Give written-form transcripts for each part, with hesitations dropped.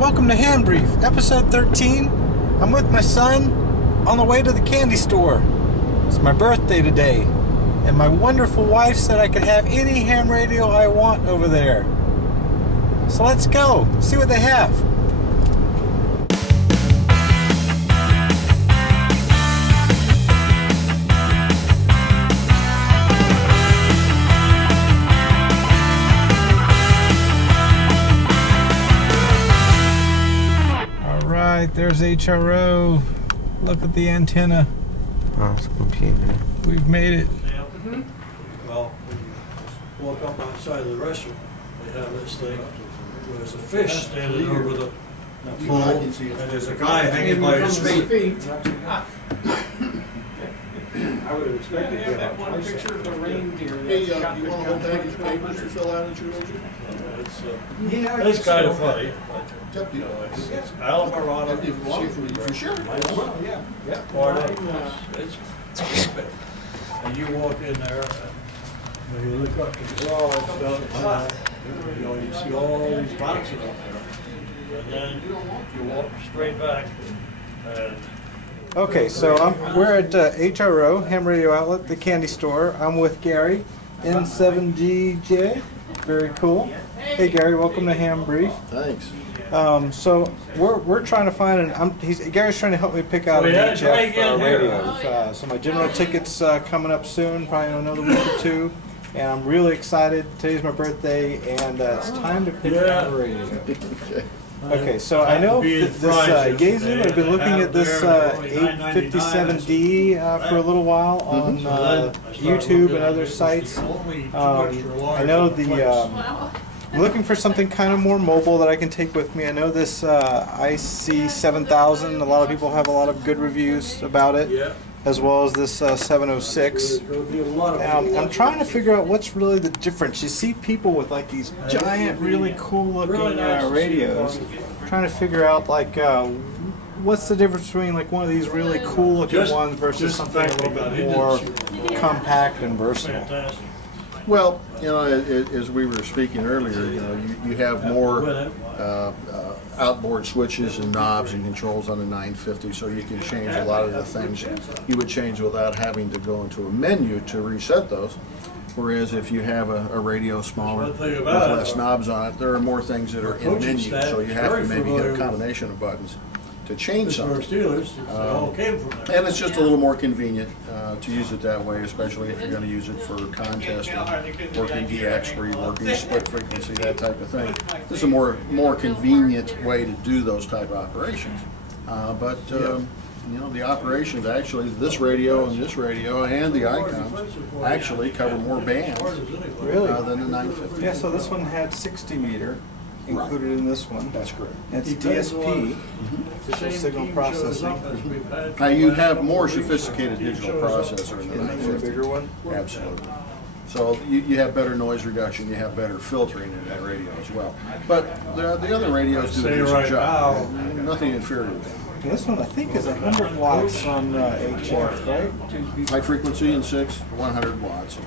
welcome to HamBrief, episode 13. I'm with my son on the way to the candy store. It's my birthday today, and my wonderful wife said I could have any ham radio I want over there. So let's go, see what they have. Alright, there's HRO. Look at the antenna. Oh, it's a computer. We've made it. Well, when you walk up outside of the restaurant, they have this thing where there's a fish standing over the pool, and there's a guy hanging by his feet. I would have expected to have one picture of the reindeer. Hey, you want a whole package of papers to fill out at your leisure? It's kind of funny. You know, it's Alvarado. For sure. Yeah. Part of it. It's perfect. And you walk in there, and when you look up to the wall, you know, you see all these boxes up there. And then you walk straight back, and Okay, so we're at HRO, Ham Radio Outlet, the candy store. I'm with Gary, N7DJ. Very cool. Hey Gary, welcome to HamBrief. Thanks. So we're trying to find Gary's trying to help me pick out an HF radio. So my general ticket's coming up soon, probably in another week or two, and I'm really excited. Today's my birthday, and it's time to pick out a radio. Okay, so I know this Yaesu, I've been looking at this 857D for a little while on YouTube and other sites. I know I'm looking for something kind of more mobile that I can take with me. I know this IC7000, a lot of people have a lot of good reviews about it, as well as this 706. Now, I'm trying to figure out what's really the difference. You see people with like these giant, really cool looking radios, trying to figure out like what's the difference between like one of these really cool looking ones versus something a little bit more compact and versatile. Well, you know, as we were speaking earlier, you know, you have more outboard switches and knobs and controls on the 950, so you can change a lot of the things you would change without having to go into a menu to reset those. Whereas if you have a radio smaller with less knobs on it, there are more things that are in menu, so you have to maybe hit a combination of buttons to change something. And it's just a little more convenient to use it that way, especially if you're going to use it for contesting, working DX, where you're working split frequency, that type of thing. This is a more convenient way to do those type of operations. You know, the operations actually, this radio and the icons actually cover more bands than the 950. Yeah, so this one had 60 meter. Included in this one. That's correct. And it's DSP, digital signal processing. Now you have more sophisticated digital processor in the 950. Bigger one? Absolutely. So you have better noise reduction, you have better filtering in that radio as well. But the other radios do a decent job. Nothing inferior to that. And this one I think is 100 watts on HF, right? High frequency in 6, 100 watts.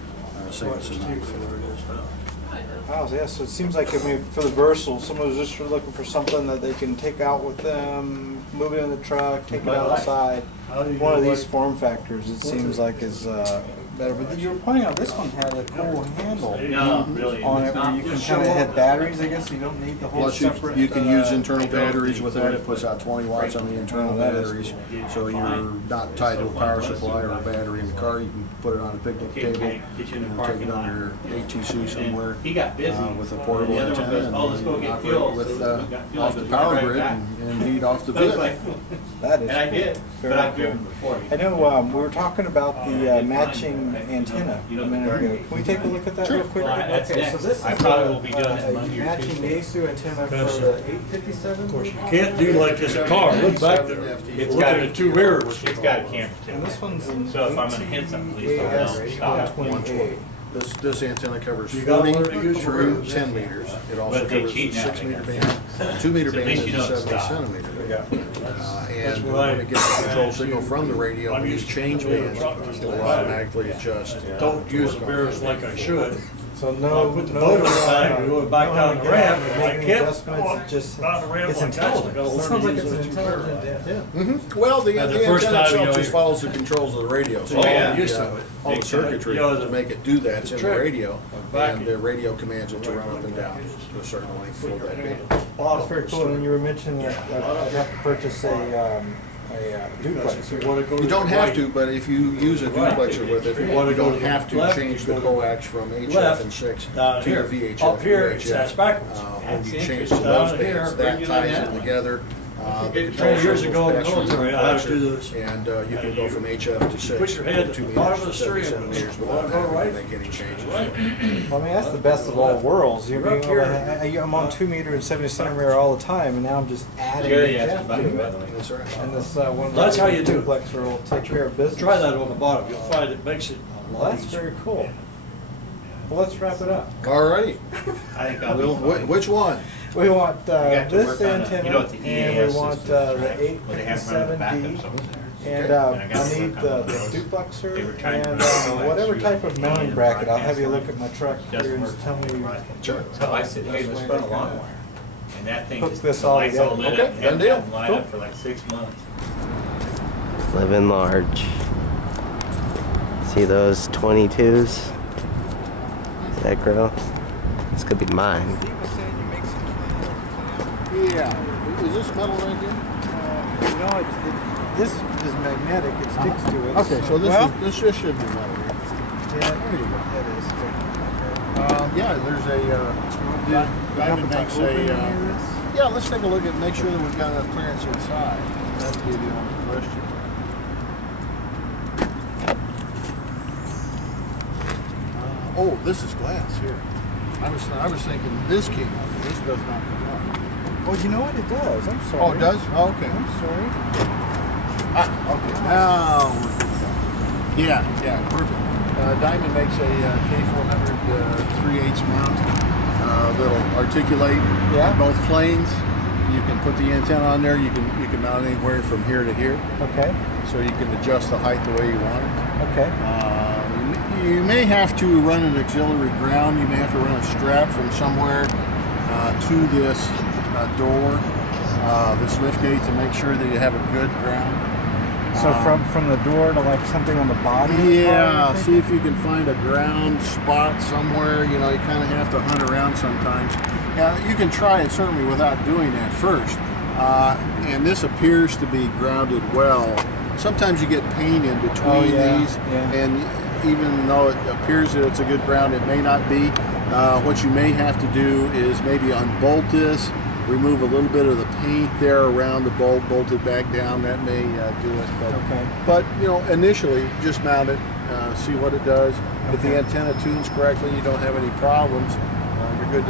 Same as the 950. Wow, yeah, so it seems like, I mean, for the versatile, someone who's just looking for something that they can take out with them, move it in the truck, take it outside. One of these form factors, it seems like, is better. But you were pointing out this one had a cool handle on it where you can kind of hit batteries, I guess. You don't need the whole separate... You can use internal batteries with that. It puts out 20 watts on the internal batteries. So you're not tied to a power supply or a battery in the car. You can put it on a picnic table, take it on your ATC somewhere with a portable antenna and operate with off the power grid and heat off the bit. That is very cool. I know we were talking about the matching antenna a minute ago. Can we take a look at that real quick? Okay, so this is a matching Yaesu antenna for the 857. Of course, you can't do like this car. Look back there. It's got the two mirrors. It's got a camera too. And this one's in so if I'm going to hit something, please don't know. Stop. 128. This antenna covers 40 through 10 meters. It also covers 6 meter band, 2 meter band, and 70 centimeter. And when it gets the control signal from the radio, when you change bands, it will automatically adjust. Don't use the mirrors like I should. So no, Put the motor back, we go back down the ramp, and I making kept adjustments. going It just down the ramp it's like that, so I intelligent. got It 30 sounds like years it's an of intelligent antenna. Well, the And the first antenna time, you itself know, just you- follows the controls of the radio. So Oh, yeah. all the, Used to it. all the circuitry You know, to make it do that in the trick. radio, Back and the radio commands it to run up and down to a certain length for that band. That's very cool. And you were mentioning that I'd have to purchase a duplex. You don't have to, but if you use a duplexer with it, If you wanna you go don't to have to left, change you the go to coax from HF left, and 6 down to here. the VHF. Up here, and it's UHF. that's backwards. When you That's change to interesting. those Down here, bands, that regular ties now. it together. The 20 control years circles ago in the back through military, I had to do this. And you can go from HF to 6. Put your head at 2 the bottom of meters the to 7 steering wheel. centimeters You without wanna go having right? to make any changes. Well, I mean, that's the best of all worlds. You're You're up being able to, I'm on 2 meter and 70 centimeter all the time, and now I'm just adding Good, the yeah, depth by to the it. way. That's right. And this one That's how you do it. duplexer will take care of business. Try that on the bottom, you'll find it makes it a Well, lot that's easier. very cool. Well, let's wrap it up. All righty. I think I'll be Well, fine. which one? We want got to this work on a- antenna, you know what the and EAS we want system is, the right? Well, they have run the 857D, backups over there. and And I got I to need work the on those. They were duplexer, trying to and run the whatever coax type through of the mounting main bracket. I'll have you look broadcast at my truck Doesn't here and work. just tell me. Sure. So I said, hey, let's run a long wire. And that thing Hook just, this the all lights all together. lit Okay, up. done Haven't deal. had them light Cool. up for like 6 months. Living large. See those 22s? That girl? This could be mine. Yeah. Is this metal right here? This is magnetic. It sticks to it. Okay, so this just should be metal. Yeah, There you go. it is. Yeah, there's a Diamond makes a. Yeah, let's take a look at make sure that we've got enough clearance inside. That'd be the only question. Oh, this is glass here. I was thinking this came off. This does not come off. Oh, you know what? It does. I'm sorry. Oh, it does? Oh, okay. I'm sorry. Okay. Now we're good to go. Yeah, perfect. Diamond makes a K400 3/8 mount that'll articulate both planes. You can put the antenna on there. You can mount anywhere from here to here. Okay. So you can adjust the height the way you want it. Okay. You may have to run an auxiliary ground. You may have to run a strap from somewhere to this door, this lift gate, to make sure that you have a good ground. So from the door to like something on the body? Yeah, see if you can find a ground spot somewhere. You know, you kind of have to hunt around sometimes. Yeah, you can try it certainly without doing that first. And this appears to be grounded well. Sometimes you get paint in between these, and even though it appears that it's a good ground, it may not be. What you may have to do is maybe unbolt this, remove a little bit of the paint there around the bolt, bolt it back down. That may do it. But you know, initially, just mount it, see what it does. If the antenna tunes correctly, you don't have any problems. You're good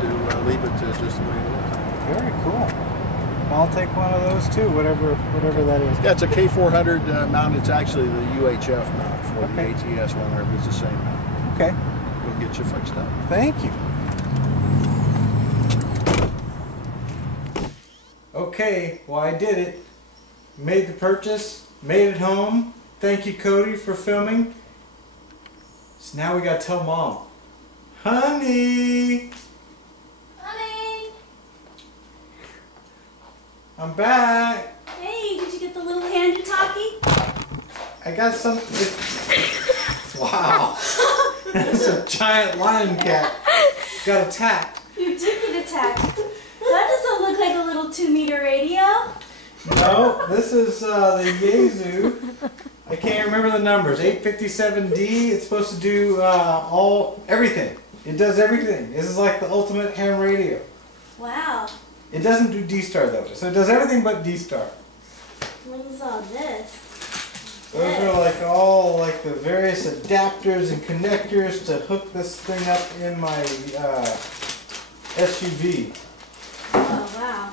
to leave it to just the way it is. Very cool. I'll take one of those too, whatever that is. Yeah, it's a K400 mount. It's actually the UHF mount for the ATS one, but it's the same mount. Okay. We'll get you fixed up. Thank you. Okay, well I did it. Made the purchase, made it home. Thank you, Cody, for filming. So now we gotta tell Mom. Honey! Honey! I'm back! Hey, did you get the little handy-talkie? I got something. Wow! That's a giant lion cat. Got attacked. You did get attacked. That doesn't look like a little 2-meter radio. No, this is the Yaesu. I can't remember the numbers. 857D. It's supposed to do everything. It does everything. This is like the ultimate ham radio. Wow. It doesn't do D-Star though, so it does everything but D-Star. What is all this? Those are like all like the various adapters and connectors to hook this thing up in my SUV. Oh, wow.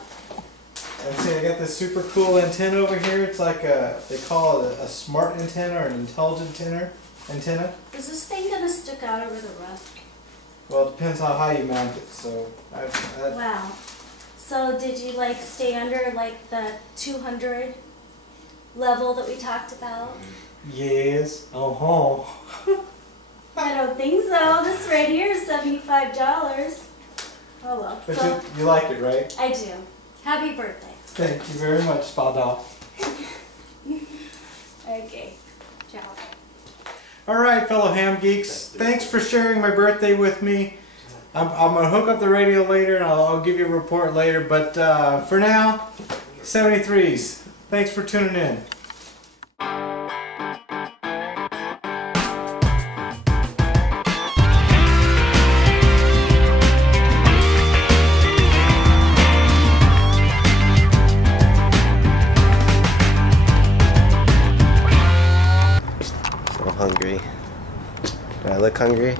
And see, I got this super cool antenna over here. It's like they call it a smart antenna or an intelligent antenna. Is this thing going to stick out over the roof? Well, it depends how high you mount it. So, Wow. So did you like stay under like the 200 level that we talked about? yes. Oh, I don't think so. This right here is $75. Oh well. But So, you like it, right? I do. Happy birthday. Thank you very much, Spa Doll. Okay. Ciao. All right, fellow ham geeks. Thanks for sharing my birthday with me. I'm going to hook up the radio later, and I'll give you a report later. But for now, 73s. Thanks for tuning in. So hungry. Do I look hungry?